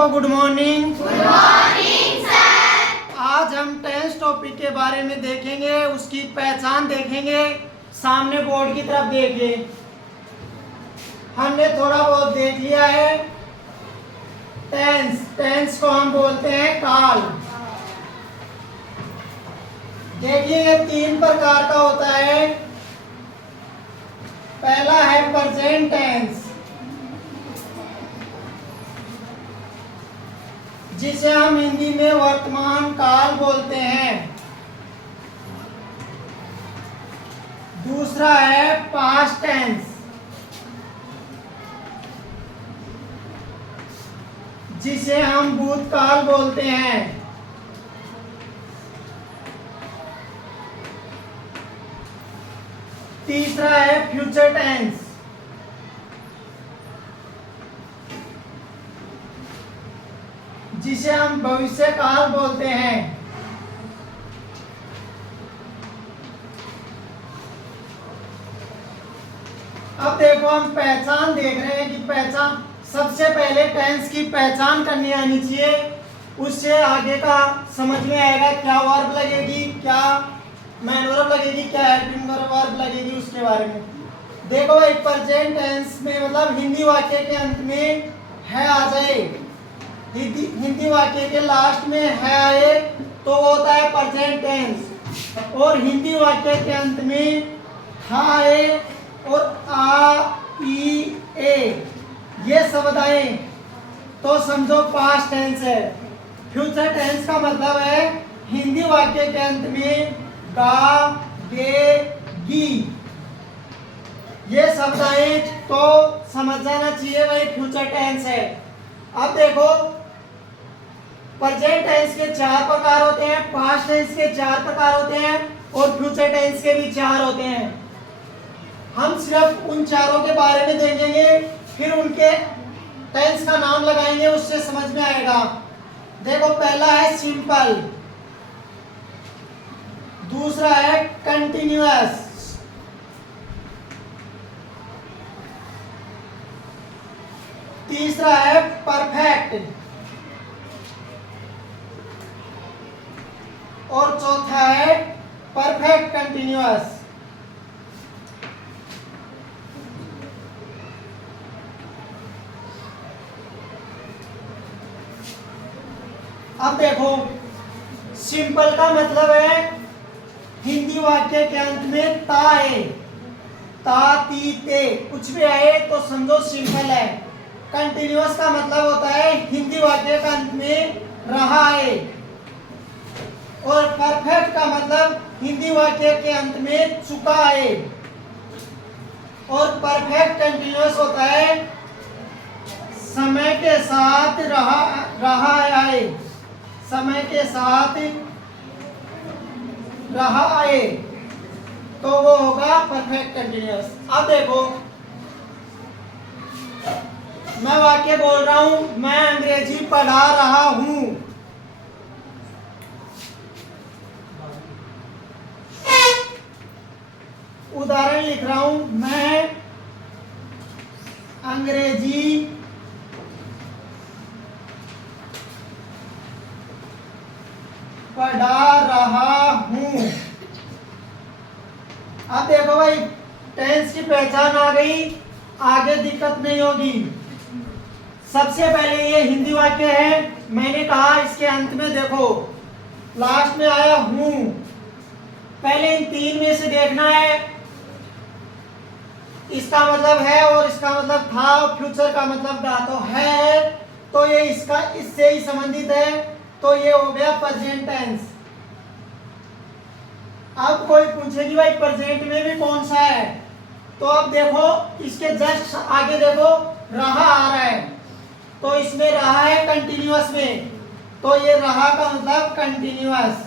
को good morning. Good morning sir. आज हम टेंस टॉपिक के बारे में देखेंगे, उसकी पहचान देखेंगे। सामने बोर्ड की तरफ देखिए, हमने थोड़ा बहुत देख लिया है। टेंस को हम बोलते हैं काल। देखिए ये 3 प्रकार का होता है। पहला है प्रेजेंट टेंस, जिसे हम हिंदी में वर्तमान काल बोलते हैं। दूसरा है पास्ट टेंस, जिसे हम भूतकाल बोलते हैं। तीसरा है फ्यूचर टेंस, जिसे हम भविष्य काल बोलते हैं। अब देखो हम पहचान देख रहे हैं कि पहचान सबसे पहले टेंस की पहचान करनी आनी चाहिए, उससे आगे का समझ में आएगा। क्या वर्ब लगेगी, क्या मैन वर्ब लगेगी, क्या हेल्पिंग वर्ब लगेगी, उसके बारे में देखो भाई। प्रेजेंट टेंस में मतलब हिंदी वाक्य के अंत में है आ जाए, हिंदी वाक्य के लास्ट में है आए तो होता है प्रेजेंट टेंस। और हिंदी वाक्य के अंत में हा आए और आ ई ए ये शब्द आए तो समझो पास्ट टेंस है। फ्यूचर टेंस का मतलब है हिंदी वाक्य के अंत में गा गे गी ये शब्द आए तो समझ जाना चाहिए भाई फ्यूचर टेंस है। अब देखो प्रेजेंट टेंस के 4 प्रकार होते हैं, पास्ट टेंस के 4 प्रकार होते हैं और फ्यूचर टेंस के भी 4 होते हैं। हम सिर्फ उन चारों के बारे में देखेंगे, फिर उनके टेंस का नाम लगाएंगे, उससे समझ में आएगा। देखो पहला है सिंपल, दूसरा है कंटिन्यूअस, तीसरा है परफेक्ट और चौथा है परफेक्ट कंटिन्यूअस। अब देखो सिंपल का मतलब है हिंदी वाक्य के अंत में ता है, ता ती ते कुछ भी आए तो समझो सिंपल है। कंटिन्यूअस का मतलब होता है हिंदी वाक्य के अंत में रहा है। और परफेक्ट का मतलब हिंदी वाक्य के अंत में चुका है। और परफेक्ट कंटिन्यूअस होता है समय के साथ रहा आए, समय के साथ रहा आए तो वो होगा परफेक्ट कंटिन्यूअस। अब देखो मैं वाक्य बोल रहा हूं, मैं अंग्रेजी पढ़ा रहा हूं। उदाहरण लिख रहा हूं, मैं अंग्रेजी पढ़ा रहा हूं। अब देखो भाई टेंस की पहचान आ गई, आगे दिक्कत नहीं होगी। सबसे पहले ये हिंदी वाक्य है, मैंने कहा इसके अंत में देखो लास्ट में आया हूं। पहले इन 3 में से देखना है, इसका मतलब है और इसका मतलब था, फ्यूचर का मतलब था। तो है तो ये इसका इससे ही संबंधित है, तो ये हो गया प्रेजेंट टेंस। अब कोई पूछेगी भाई प्रेजेंट में भी कौन सा है, तो अब देखो इसके जस्ट आगे देखो रहा आ रहा है, तो इसमें रहा है कंटिन्यूअस में, तो ये रहा का मतलब कंटिन्यूअस।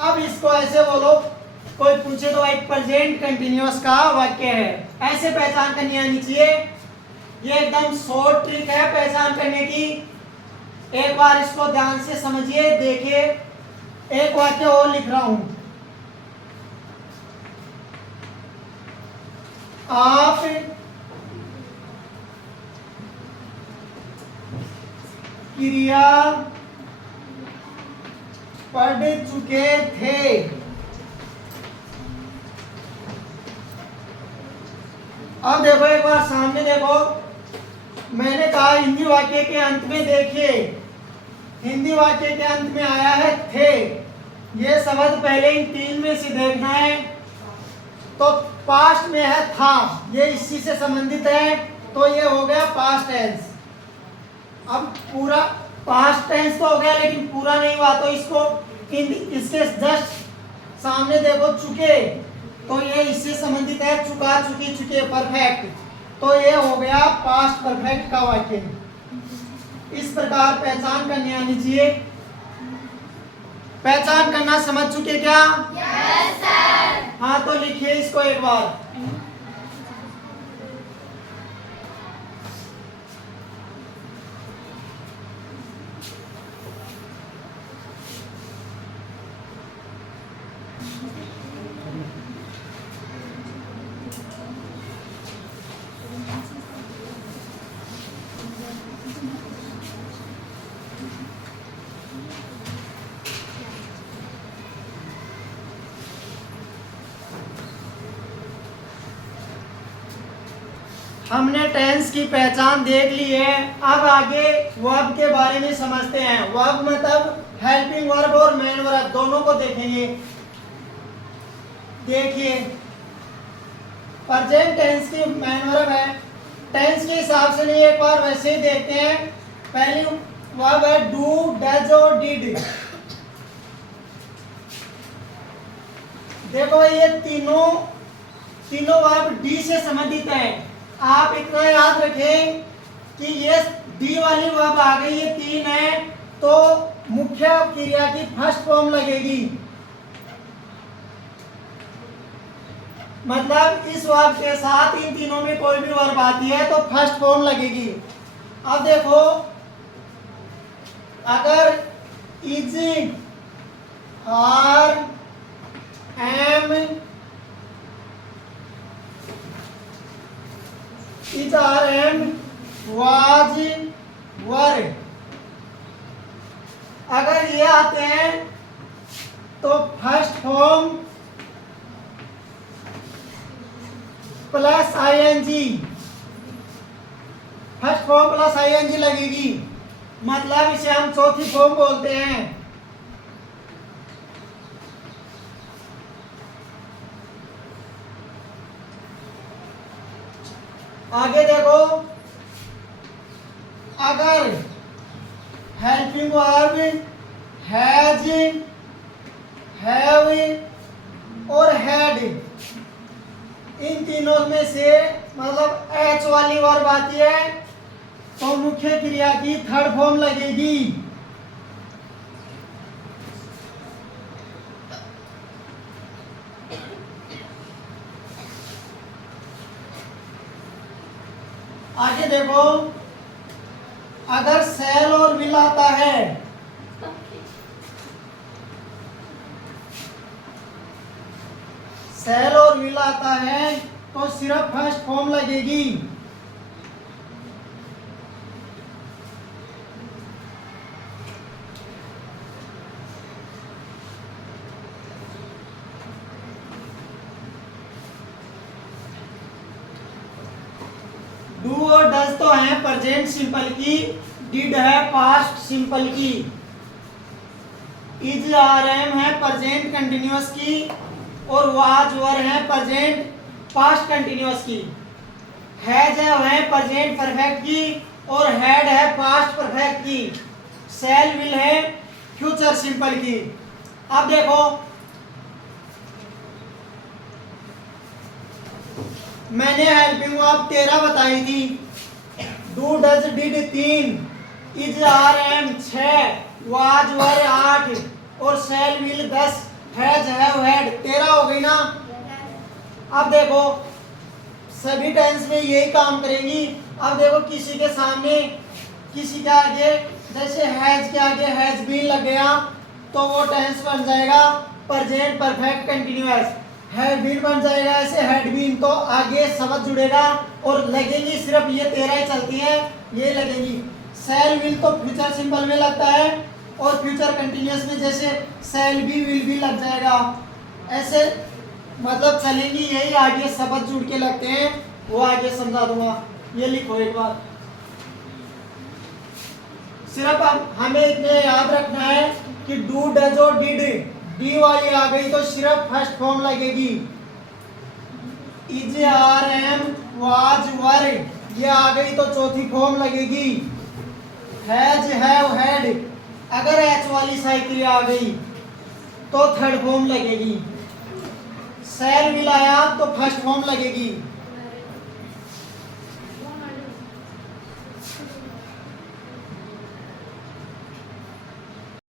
अब इसको ऐसे बोलो, कोई पूछे तो भाई प्रेजेंट कंटिन्यूअस का वाक्य है, ऐसे पहचान करनी आनी चाहिए। ये एकदम शॉर्ट ट्रिक है पहचान करने की। एक बार इसको ध्यान से समझिए, देखिए। एक वाक्य और लिख रहा हूं, आप क्रिया पढ़ चुके थे। अब देखो एक बार सामने देखो, मैंने कहा हिंदी वाक्य के अंत में देखिए, हिंदी वाक्य के अंत में आया है थे। ये शब्द पहले इन तीन में से देखना है। तो पास्ट में है था, ये इसी से संबंधित है, तो ये हो गया पास्ट टेंस। अब पूरा पास्ट टेंस तो हो गया लेकिन पूरा नहीं हुआ, तो इसको इसके जस्ट सामने देखो चुके, तो ये इससे संबंधित है, चुका चुकी चुके परफेक्ट, तो ये हो गया पास्ट परफेक्ट का वाक्य। इस प्रकार पहचान करनी आनी चाहिए। पहचान करना समझ चुके क्या? Yes sir. हाँ तो लिखिए इसको एक बार। हमने टेंस की पहचान देख ली है। अब आगे वर्ब के बारे में समझते हैं। वर्ब मतलब हेल्पिंग वर्ब और मेन वर्ब दोनों को देखेंगे। देखिए प्रेजेंट टेंस की मेन वर्ब है, टेंस के हिसाब से नहीं, एक बार वैसे ही देखते हैं। पहली वर्ब है डू, डज और डिड। देखो ये तीनों वर्ब डी से संबंधित है। आप इतना याद रखें कि ये डी वाली वर्ब आ गई, ये तीन है, तो मुख्य क्रिया की फर्स्ट फॉर्म लगेगी। मतलब इस वर्ब के साथ इन तीनों में कोई भी वर्ब आती है तो फर्स्ट फॉर्म लगेगी। अब देखो अगर is, are, am, is, are, am, was, were, अगर ये आते हैं तो first form plus ING, first form plus ING लगेगी। मतलब इसे हम चौथी फॉर्म बोलते हैं। आगे देखो अगर हेल्पिंग वर्ब हैज, हैव और हैड, इन तीनों में से मतलब एच वाली वर्ब आती है तो मुख्य क्रिया की थर्ड फॉर्म लगेगी। आगे देखो अगर सेल और विल आता है, सेल और विल आता है तो सिर्फ फर्स्ट फॉर्म लगेगी। डू और डज तो है प्रेजेंट सिंपल की, डिड है पास्ट सिंपल की, इज, आर, एम है प्रेजेंट कंटिन्यूअस की, और वाज, वर है प्रेजेंट पास्ट कंटिन्यूअस की, हैज है प्रेजेंट परफेक्ट की, और हैड है पास्ट परफेक्ट की, शैल, विल है फ्यूचर सिंपल की। अब देखो मैंने हेल्पिंग वर्ब 13 बताई थी, do, does, did 3, is, are, am 6, was, वर 8 और शैल, विल 10, हैज, हैव, हैड 13 हो गई ना। अब देखो सभी टेंस में यही काम करेंगी। अब देखो किसी के सामने, किसी के आगे, जैसे हैज के आगे हैज बीन लग गया तो वो टेंस बन जाएगा present perfect continuous. Had been बन जाएगा ऐसे हैड बीन, तो आगे शब्द जुड़ेगा और लगेगी सिर्फ ये 13 ही चलती है, ये लगेगी। सेल विल तो फ्यूचर सिंबल में लगता है और फ्यूचर कंटिन्यूअस में जैसे सेल बी विल भी लग जाएगा, ऐसे मतलब चलेंगी। यही आगे शब्द जुड़ के लगते हैं, वो आगे समझा दूंगा। ये लिखो एक बार, सिर्फ हमें इतने याद रखना है कि डू डज और डिड, डी वाली आ गई तो सिर्फ फर्स्ट फॉर्म लगेगी। Is are am was were ये आ गई तो चौथी फॉर्म लगेगी। हैज हैव हैड अगर एच वाली साइकिल आ गई तो थर्ड फॉर्म लगेगी। सेल विल आया तो फर्स्ट फॉर्म लगेगी।